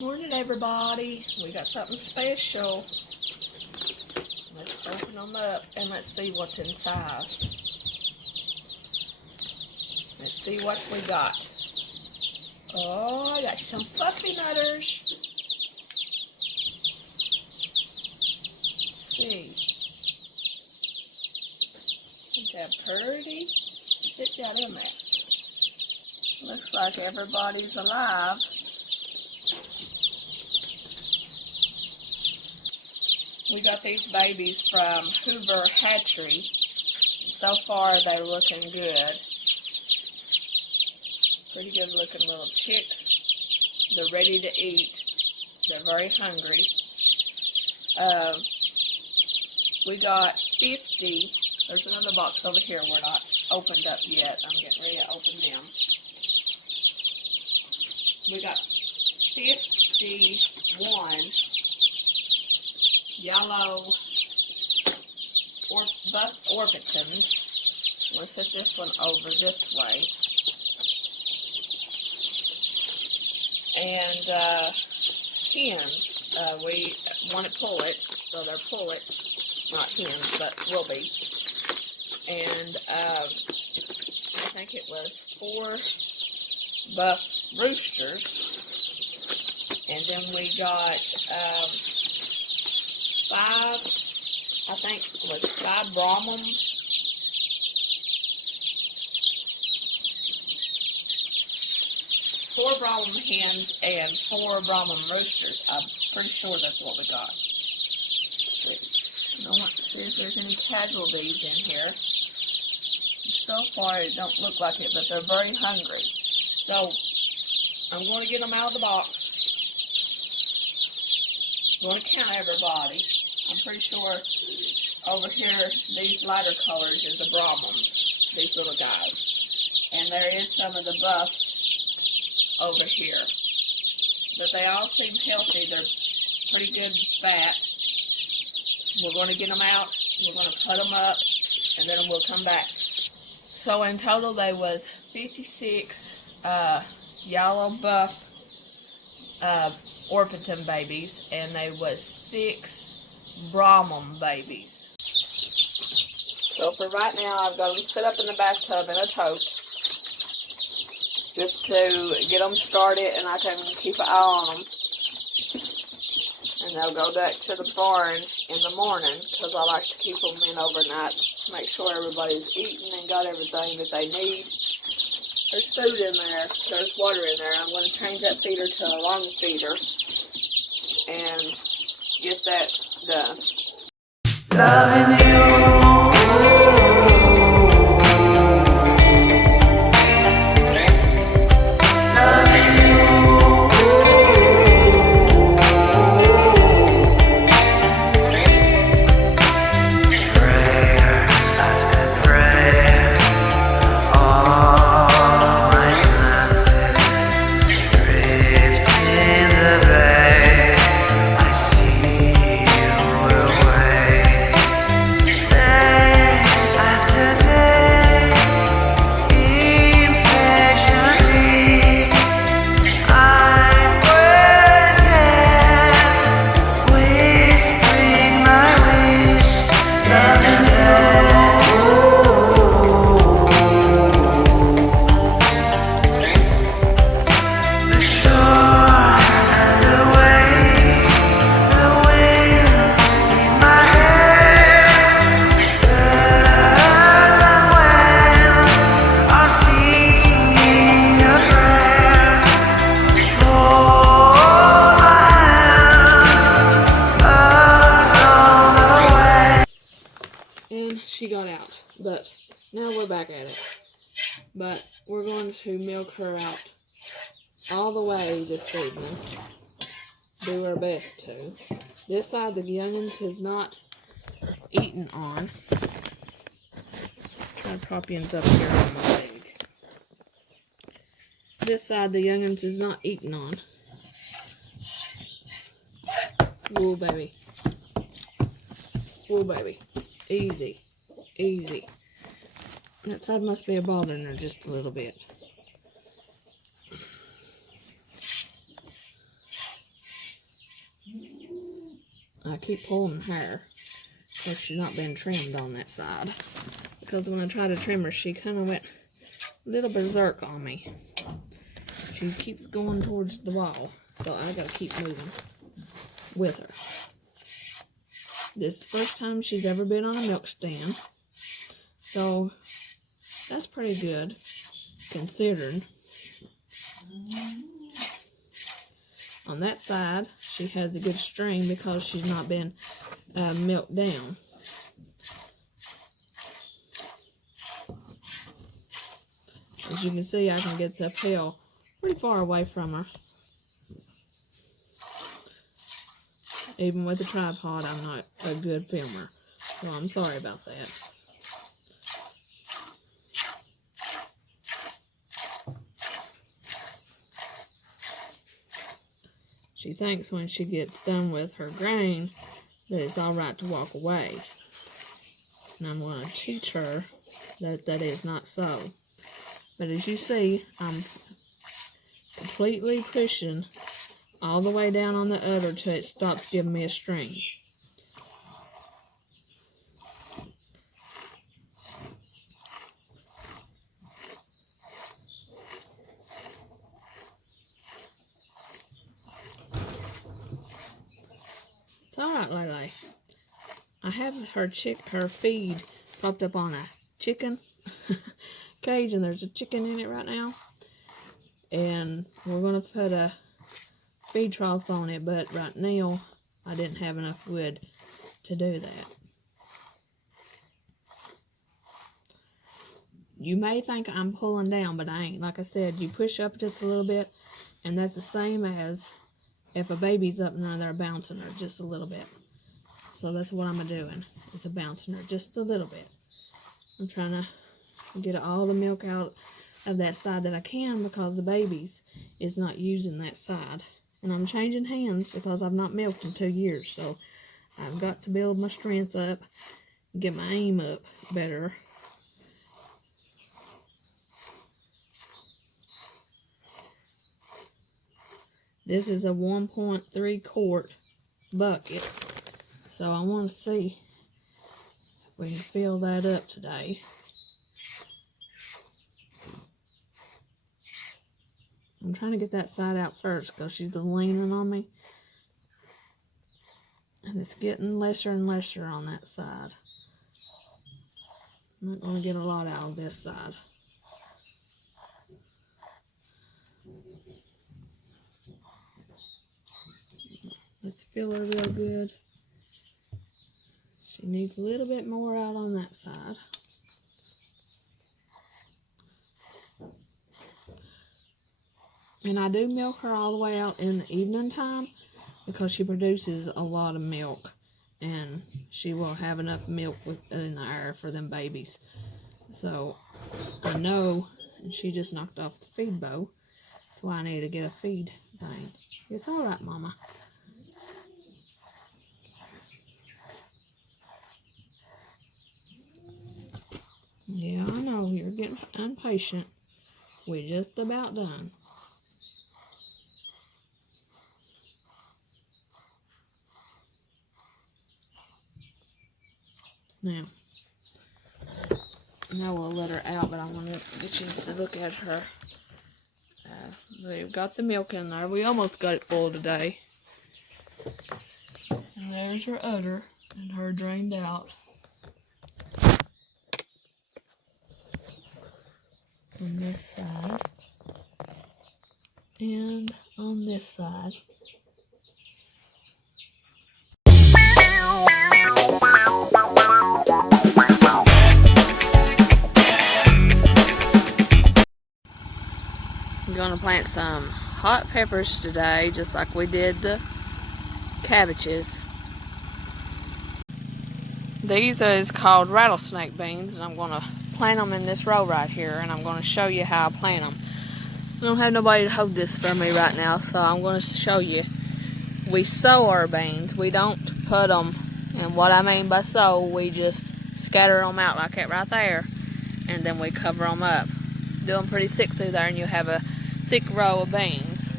Morning, everybody. We got something special. Let's open them up and let's see what's inside. Let's see what we got. Oh, I got some fluffy nutters. Let's see. Isn't that pretty? Sit down in there. Looks like everybody's alive. We got these babies from Hoover Hatchery. So far, they're looking good. Pretty good looking little chicks. They're ready to eat. They're very hungry. We got 50. There's another box over here we're not opened up yet. I'm getting ready to open them. We got 51 yellow buff orpingtons. We'll set this one over this way. And hens. We wanted pullets, so they're pullets. Not hens, but will be. And I think it was 4 buff roosters. And then we got 5, I think it was 5 Brahmans. 4 Brahman hens and 4 Brahman roosters. I'm pretty sure that's what we got. I don't want to see if there's any casualties in here. So far, it don't look like it, but they're very hungry. So, I'm going to get them out of the box. I'm going to count everybody. I'm pretty sure over here, these lighter colors is the Brahmans, these little guys. And there is some of the buff over here. But they all seem healthy. They're pretty good fat. We're going to get them out. We're going to put them up, and then we'll come back. So in total, there was 56 yellow buff orpington babies, and there was 6 Brahman babies. So for right now, I've got them set up in the bathtub in a tote just to get them started, and I can keep an eye on them. And they'll go back to the barn in the morning because I like to keep them in overnight to make sure everybody's eating and got everything that they need. There's food in there. There's water in there. I'm going to change that feeder to a long feeder and get that done. Loving you. And she got out, but now we're back at it. But we're going to milk her out all the way this evening. Do our best to. This side the youngins has not eaten on. Try to prop you up here on my leg. This side the youngins is not eating on. Whoa, baby. Whoa, baby. Easy. Easy. That side must be bothering her just a little bit. I keep pulling her because she's not been trimmed on that side. Because when I tried to trim her, she kind of went a little berserk on me. She keeps going towards the wall, so I gotta keep moving with her. This is the first time she's ever been on a milk stand, so that's pretty good considered. On that side, she has a good stream because she's not been milked down. As you can see, I can get the pail pretty far away from her. Even with the tripod, I'm not a good filmer, so I'm sorry about that. She thinks when she gets done with her grain that it's alright to walk away. And I'm going to teach her that that is not so. But as you see, I'm completely pushing all the way down on the udder till it stops giving me a string. It's alright, Lele. I have her feed propped up on a chicken cage, and there's a chicken in it right now. And we're going to put a feed trough on it, but right now I didn't have enough wood to do that. You may think I'm pulling down, but I ain't. Like I said, you push up just a little bit, and that's the same as if a baby's up and they're bouncing her just a little bit. So that's what I'm doing. It's a bouncing her just a little bit. I'm trying to get all the milk out of that side that I can because the baby's is not using that side. And I'm changing hands because I've not milked in 2 years. So I've got to build my strength up, get my aim up better. This is a 1.3 quart bucket. So I want to see if we can fill that up today. I'm trying to get that side out first because she's leaning on me. And it's getting lesser and lesser on that side. I'm not going to get a lot out of this side. Let's fill her real good. She needs a little bit more out on that side. And I do milk her all the way out in the evening time because she produces a lot of milk. And she will have enough milk in the air for them babies. So I know she just knocked off the feed bowl. That's why I need to get a feed thing. It's alright, Mama. Yeah, I know, you're getting impatient. We're just about done. Now we'll let her out, but I want to get a chance to look at her. We've got the milk in there. We almost got it full today. And there's her udder and her drained out. On this side. And on this side. I'm going to plant some hot peppers today, just like we did the cabbages. These is called rattlesnake beans, and I'm going to plant them in this row right here, and I'm going to show you how I plant them. I don't have nobody to hold this for me right now, so I'm going to show you. We sow our beans. We don't put them, and what I mean by sow, we just scatter them out like that right there, and then we cover them up. Do them pretty thick through there, and you have a thick row of beans.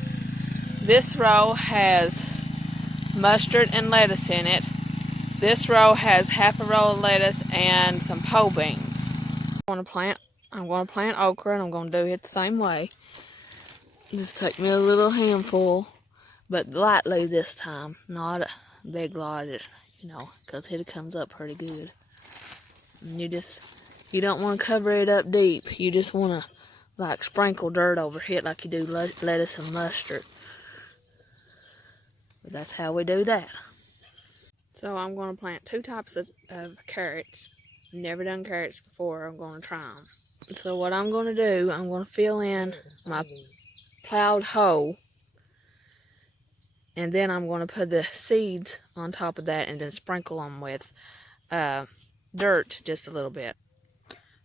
This row has mustard and lettuce in it. This row has half a row of lettuce and some pole beans. I'm going to plant okra, and I'm going to do it the same way. Just take me a little handful, but lightly this time, not a big lot, because it comes up pretty good. And you don't want to cover it up deep. You just want to like sprinkle dirt over it like you do lettuce and mustard. But that's how we do that. So I'm going to plant 2 types of carrots. Never done carrots before. I'm going to try them. So what I'm going to do, I'm going to fill in my plowed hole, and then I'm going to put the seeds on top of that and then sprinkle them with dirt just a little bit.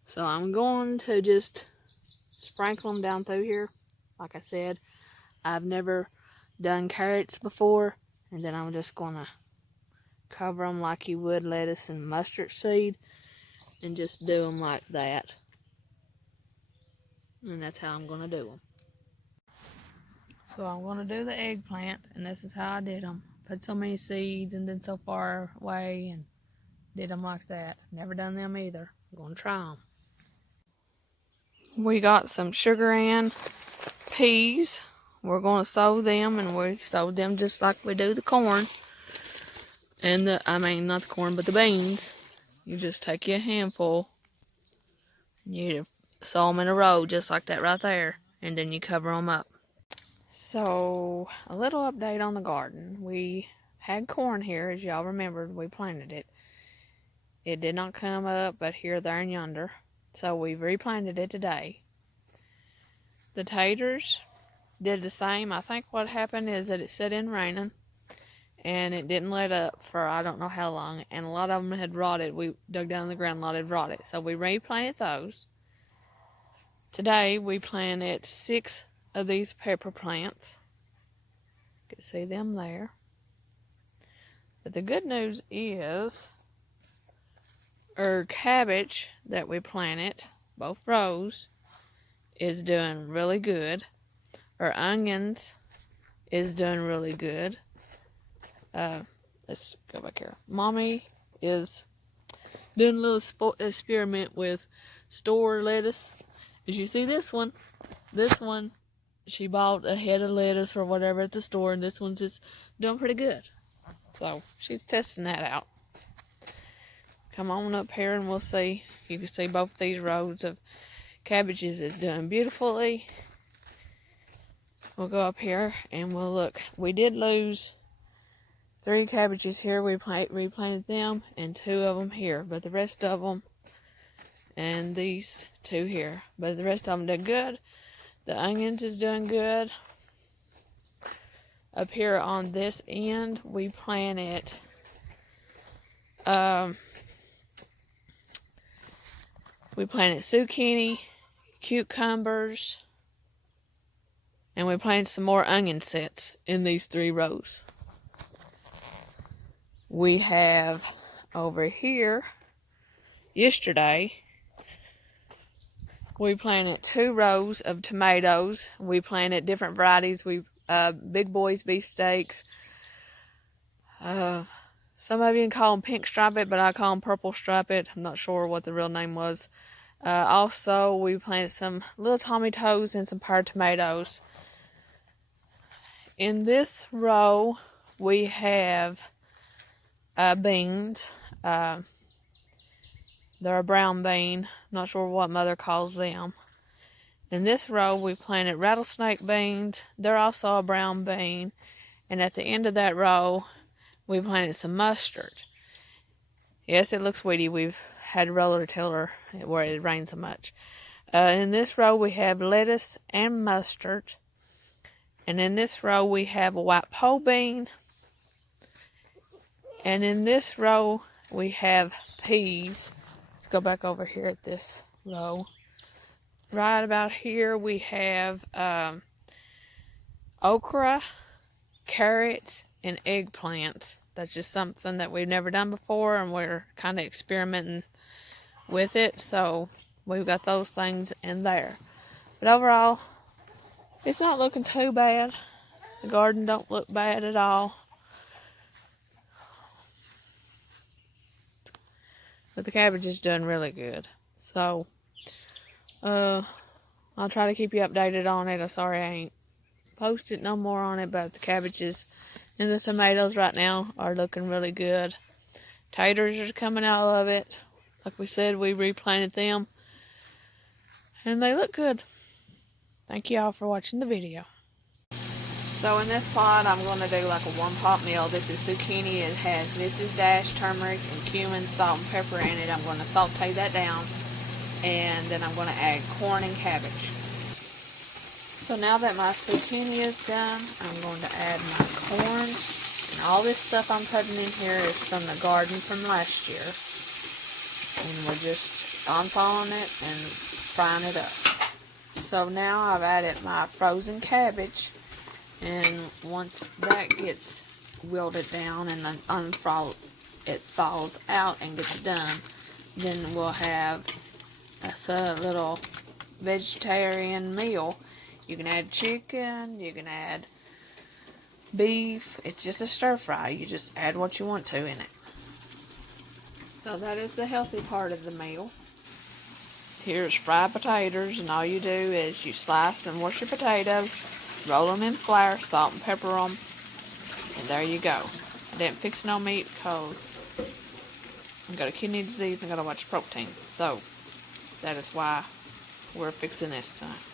So I'm going to just sprinkle them down through here. Like I said, I've never done carrots before, and then I'm just going to cover them like you would lettuce and mustard seed, and just do them like that. And that's how I'm going to do them. So I'm going to do the eggplant, and this is how I did them. Put so many seeds and then so far away, and did them like that. Never done them either. I'm going to try them. We got some sugar and peas. We're going to sow them, and we sow them just like we do the corn. And not the corn, but the beans. You just take you a handful, and you sow them in a row just like that right there, and then you cover them up. So, a little update on the garden. We had corn here, as y'all remembered. We planted it. It did not come up, but here, there, and yonder. So we've replanted it today. The taters did the same. I think what happened is that it set in raining, and it didn't let up for I don't know how long, and a lot of them had rotted. We dug down the ground, a lot had rotted. So we replanted those. Today, we planted 6 of these pepper plants. You can see them there. But the good news is our cabbage that we planted, both rows, is doing really good. Our onions is doing really good. Let's go back here. Mommy is doing a little experiment with store lettuce. As you see this one, she bought a head of lettuce or whatever at the store, and this one's just doing pretty good. So she's testing that out. Come on up here and we'll see. You can see both these rows of cabbages is doing beautifully. We'll go up here and we'll look. We did lose 3 cabbages here. We replanted them, and 2 of them here, but the rest of them, and these 2 here, but the rest of them did good. The onions is doing good. Up here on this end, we planted zucchini, cucumbers, and we planted some more onion sets in these 3 rows. We have over here, yesterday, we planted 2 rows of tomatoes. We planted different varieties. Big boys beefsteaks. Some of you can call them pink striped, but I call them purple striped. I'm not sure what the real name was. Also, we planted some little tomatoes and some pear tomatoes. In this row, we have beans. They're a brown bean. Not sure what mother calls them. In this row, we planted rattlesnake beans. They're also a brown bean. And at the end of that row, we planted some mustard. Yes, it looks weedy. We've had a roller tiller where it rained so much. In this row, we have lettuce and mustard. And in this row, we have a white pole bean. And in this row, we have peas. Let's go back over here at this row. Right about here, we have okra, carrots, and eggplants. That's just something that we've never done before, and we're kind of experimenting with it. So we've got those things in there. But overall, it's not looking too bad. The garden don't look bad at all. But the cabbage is doing really good. So, I'll try to keep you updated on it. I'm sorry I ain't posted no more on it, but the cabbages and the tomatoes right now are looking really good. Taters are coming out of it. Like we said, we replanted them, and they look good. Thank you all for watching the video. So in this pot, I'm going to do like a one-pot meal. This is zucchini. It has Mrs. Dash, turmeric, and cumin, salt, and pepper in it. I'm going to saute that down, and then I'm going to add corn and cabbage. So now that my zucchini is done, I'm going to add my corn. And all this stuff I'm putting in here is from the garden from last year. And we're just unfalling it and frying it up. So now I've added my frozen cabbage. And once that gets wilted down and it thaws out and gets done, then we'll have a little vegetarian meal. You can add chicken, you can add beef. It's just a stir fry. You just add what you want to in it. So that is the healthy part of the meal. Here's fried potatoes, and all you do is you slice and wash your potatoes, roll them in flour, salt and pepper them, and there you go. I didn't fix no meat because I got a kidney disease and I got to watch protein. So that is why we're fixing this time.